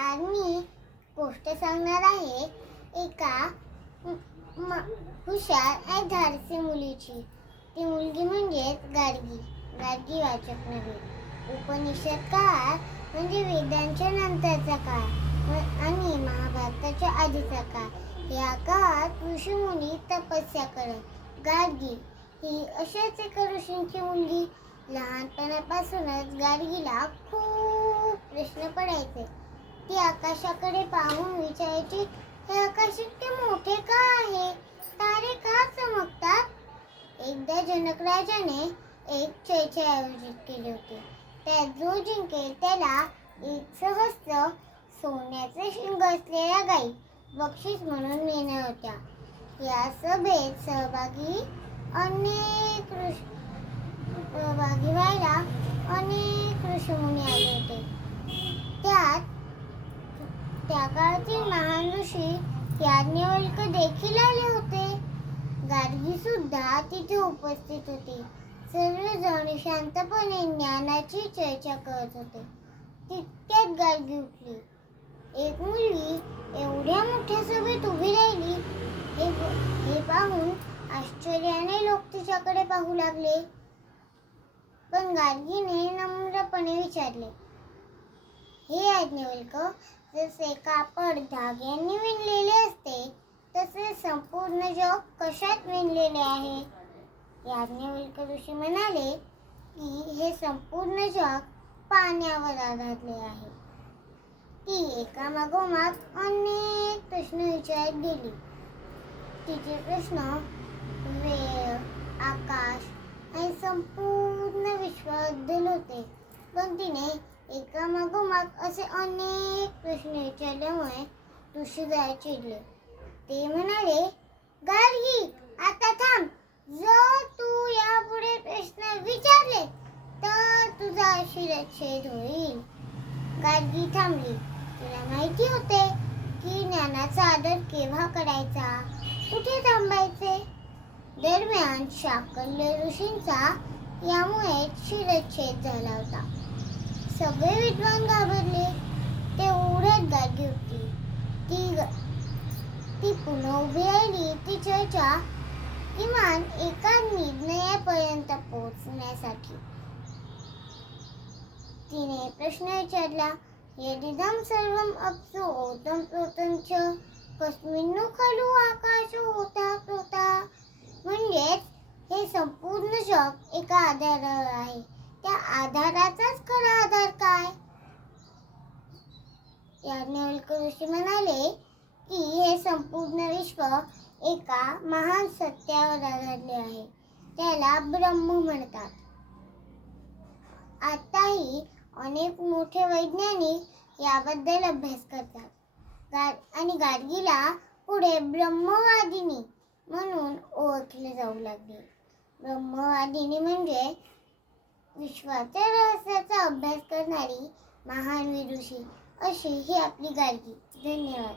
आज मी गोष्ट सांगणार आहे एका हुशार आणि धाडसी मुलीची. ती मुलगी म्हणजेच गाडगी. गाडगी वाचक नव्हे. उपनिषद काळ म्हणजे वेदांच्या नंतरचा काळ आणि महाभारताच्या आधीचा काळ. या काळात ऋषीमुनी तपस्या करत. गाडगी ही अशाच एका ऋषींची मुलगी. लहानपणापासूनच गाडगीला खूप प्रश्न पडायचे. ती आकाशाकडे पाहून विचारायची, हे आकाश इतके मोठे का आहे? तारे का चमकतात? एकदा जनक राजाने एक चर्चा आयोजित केली होती. त्यात जो जिंकेल त्याला एक सहस्त्र सोन्याचे शिंग असलेल्या गायी बक्षीस म्हणून मिळणार होत्या. या सभेत सहभागी व्हायला अनेक ऋषीमुनी आले होते. त्या काळातील महान ऋषी याज्ञवल्क्य देखील आले होते. गाडगी सुद्धा तिथे उपस्थित होती. सर्वजण शांतपणे ज्ञानाची चर्चा करत होते. तितक्यात गाडगी उठली. एक मुलगी एवढ्या मोठ्या सभेत उभी राहिली हे पाहून आश्चर्याने लोक तिच्याकडे पाहू लागले. पण गाडगीने नम्रपणे विचारले, हे याज्ञवल्क्य, जसे कापड धाग्यांनी विणलेले असते तसे संपूर्ण जग कशात विणलेले आहे? याज्ञवल्क्य ऋषी म्हणाले की हे संपूर्ण जग पाण्यावर आधारले आहे. ती एकामागोमाग अनेक प्रश्न विचारत गेली. तिचे प्रश्न वेळ, आकाश आणि संपूर्ण विश्वाबद्दल होते. पण तिने एकामागोमाग असे अनेक प्रश्न विचारल्यामुळे ऋषीद्वय चिडले. ते म्हणाले, गाडगी, आता थांब. जर तू यापुढे प्रश्न विचारले तर तुझा शिरच्छेद होईल. गाडगी थांबली. तिला माहिती होते की ज्ञानाचा आदर केव्हा करायचा, कुठे थांबायचे. दरम्यान शाकल्य ऋषींचा यामुळे शिरच्छेद झाला होता. सगळे विद्वान घाबरले. तेवढ्यात गाडगी उठली. ती पुन्हा उभी राहिली. ती चर्चा किमान एका निर्णयापर्यंत पोहोचण्यासाठी. तिने प्रश्न विचारला, यदिदं सर्वं अप्सु ओतं प्रोतं च कस्मिन्नु खलु आकाशो होता. म्हणजेच हे संपूर्ण जग एका आधारावर आहे. त्या आधाराचाच खरा आधार काय? याज्ञवल्क्य ऋषी म्हणाले की हे संपूर्ण विश्व एका महान सत्यावर आधारले आहे. त्याला ब्रह्म म्हणतात. आताही अनेक मोठे वैज्ञानिक याबद्दल अभ्यास करतात आणि गाडगीला पुढे ब्रह्मवादिनी म्हणून ओळखले जाऊ लागले. ब्रह्मवादिनी म्हणजे विश्वाच्या रहस्याचा अभ्यास करणारी महान विदुषी, अशी ही आपली गाडगी. धन्यवाद.